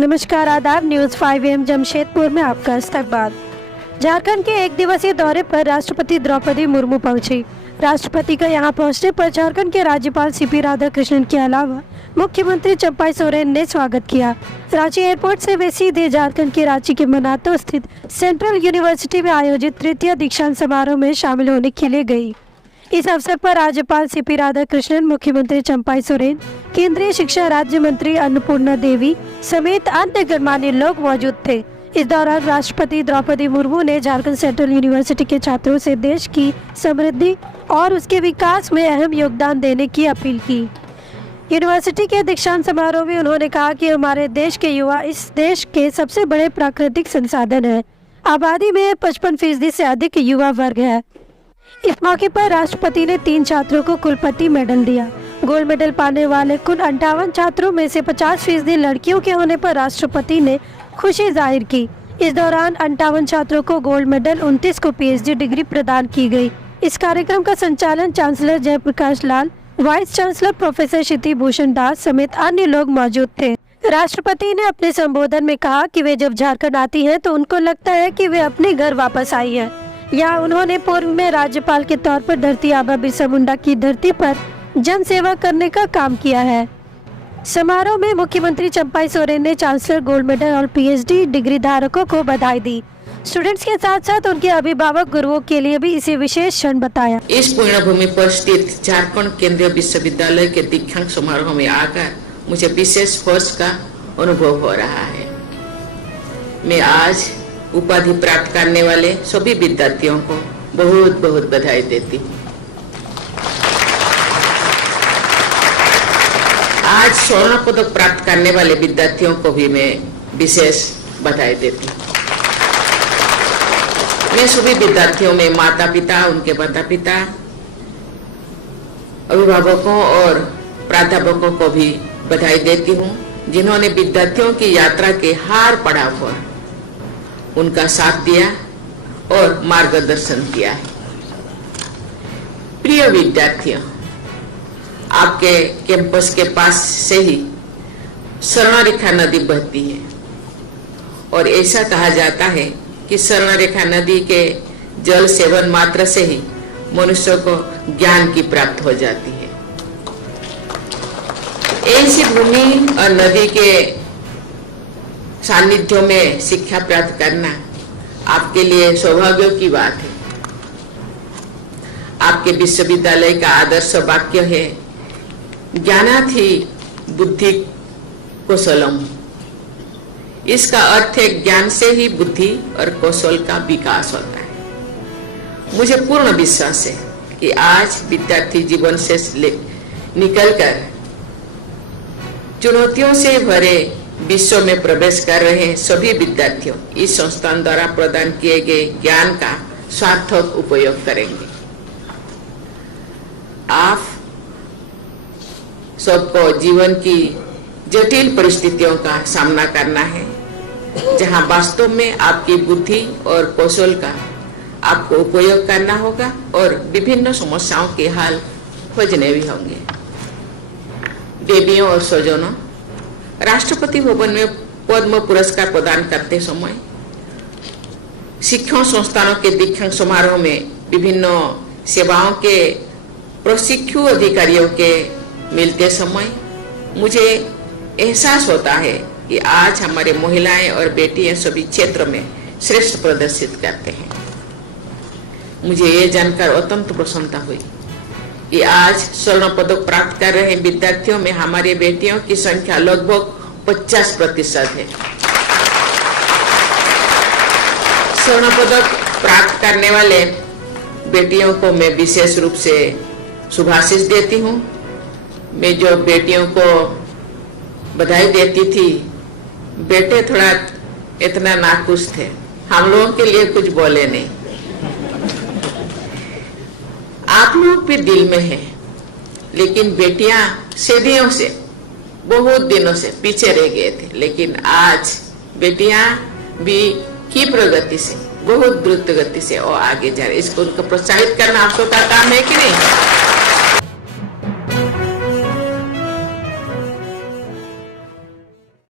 नमस्कार, आदाब। News 5 AM Jamshedpur में आपका इस्तकबाल। झारखंड के एक दिवसीय दौरे पर राष्ट्रपति द्रौपदी मुर्मू पहुंची। राष्ट्रपति का यहां पहुंचने पर झारखंड के राज्यपाल CP राधाकृष्णन के अलावा मुख्यमंत्री चंपाई सोरेन ने स्वागत किया। रांची एयरपोर्ट से वे सीधे झारखंड के रांची के मनातो स्थित सेंट्रल यूनिवर्सिटी में आयोजित तृतीय दीक्षांत समारोह में शामिल होने के लिए गई। इस अवसर पर राज्यपाल CP राधाकृष्णन, मुख्यमंत्री चंपाई सोरेन, केंद्रीय शिक्षा राज्य मंत्री अन्नपूर्णा देवी समेत अन्य गणमान्य लोग मौजूद थे। इस दौरान राष्ट्रपति द्रौपदी मुर्मू ने झारखंड सेंट्रल यूनिवर्सिटी के छात्रों से देश की समृद्धि और उसके विकास में अहम योगदान देने की अपील की। यूनिवर्सिटी के दीक्षांत समारोह में उन्होंने कहा कि हमारे देश के युवा इस देश के सबसे बड़े प्राकृतिक संसाधन हैं। आबादी में 55% से अधिक युवा वर्ग है। इस मौके पर राष्ट्रपति ने 3 छात्रों को कुलपति मेडल दिया। गोल्ड मेडल पाने वाले कुल 58 छात्रों में से 50% लड़कियों के होने पर राष्ट्रपति ने खुशी जाहिर की। इस दौरान 58 छात्रों को गोल्ड मेडल, 29 को PhD डिग्री प्रदान की गई। इस कार्यक्रम का संचालन चांसलर जयप्रकाश लाल, vice chancellor professor Kshitiz Bhushan दास समेत अन्य लोग मौजूद थे। राष्ट्रपति ने अपने संबोधन में कहा कि वे जब झारखंड आती हैं तो उनको लगता है कि वे अपने घर वापस आई हैं। यहाँ उन्होंने पूर्व में राज्यपाल के तौर पर धरती आबा बिरसा मुंडा की धरती पर जन सेवा करने का काम किया है। समारोह में मुख्यमंत्री चंपाई सोरेन ने चांसलर, गोल्ड मेडल और PhD डिग्री धारकों को बधाई दी। स्टूडेंट्स के साथ साथ उनके अभिभावक गुरुओं के लिए भी इसे विशेष क्षण बताया। इस पुण्य भूमि पर स्थित झारखंड केंद्रीय विश्वविद्यालय के दीक्षांत समारोह में आकर मुझे विशेष हर्ष का अनुभव हो रहा है। मैं आज उपाधि प्राप्त करने वाले सभी विद्यार्थियों को बहुत बहुत बधाई देती हूँ। आज स्वर्ण पदक प्राप्त करने वाले विद्यार्थियों को भी मैं विशेष बधाई देती हूँ। मैं सभी विद्यार्थियों में माता पिता, उनके माता पिता, अभिभावकों और प्राध्यापकों को भी बधाई देती हूँ, जिन्होंने विद्यार्थियों की यात्रा के हर पड़ाव पर उनका साथ दिया और मार्गदर्शन किया है। प्रिय विद्यार्थियों, आपके कैंपस के पास से ही स्वर्णरेखा नदी बहती है और ऐसा कहा जाता है कि स्वर्णरेखा नदी के जल सेवन मात्र से ही मनुष्य को ज्ञान की प्राप्ति हो जाती है। ऐसी भूमि और नदी के सानिध्य में शिक्षा प्राप्त करना आपके लिए सौभाग्य की बात है। आपके विश्वविद्यालय का आदर्श वाक्य है, ज्ञानार्थी बुद्धि कौशलम। इसका अर्थ है ज्ञान से ही बुद्धि और कौशल का विकास होता है। मुझे पूर्ण विश्वास है कि आज विद्यार्थी जीवन से निकलकर चुनौतियों से भरे विश्व में प्रवेश कर रहे सभी विद्यार्थियों इस संस्थान द्वारा प्रदान किए गए ज्ञान का सार्थक उपयोग करेंगे। आप सबको जीवन की जटिल परिस्थितियों का सामना करना है, जहां वास्तव में आपकी बुद्धि और कौशल का आपको उपयोग करना होगा और विभिन्न समस्याओं के हल खोजने भी होंगे। देवियों और स्वजनों, राष्ट्रपति भवन में पद्म पुरस्कार प्रदान करते समय शिक्षण संस्थानों के दीक्षांत समारोह में विभिन्न सेवाओं के प्रशिक्षु अधिकारियों के मिलते समय मुझे एहसास होता है कि आज हमारे महिलाएं और बेटियां सभी क्षेत्र में श्रेष्ठ प्रदर्शित करते हैं। मुझे ये जानकर अत्यंत प्रसन्नता हुई कि आज स्वर्ण पदक प्राप्त कर रहे विद्यार्थियों में हमारी बेटियों की संख्या लगभग 50% है। स्वर्ण पदक प्राप्त करने वाले बेटियों को मैं विशेष रूप से शुभाशीष देती हूँ। मैं जो बेटियों को बधाई देती थी, बेटे थोड़ा इतना नाखुश थे, हम लोगों के लिए कुछ बोले नहीं। आप लोग भी दिल में हैं, लेकिन बेटियां सदियों से, बहुत दिनों से पीछे रह गए थे, लेकिन आज बेटियां भी की प्रगति से, बहुत द्रुत गति से और आगे जा रही। इसको उनको प्रोत्साहित करना आप सबका काम है कि नहीं?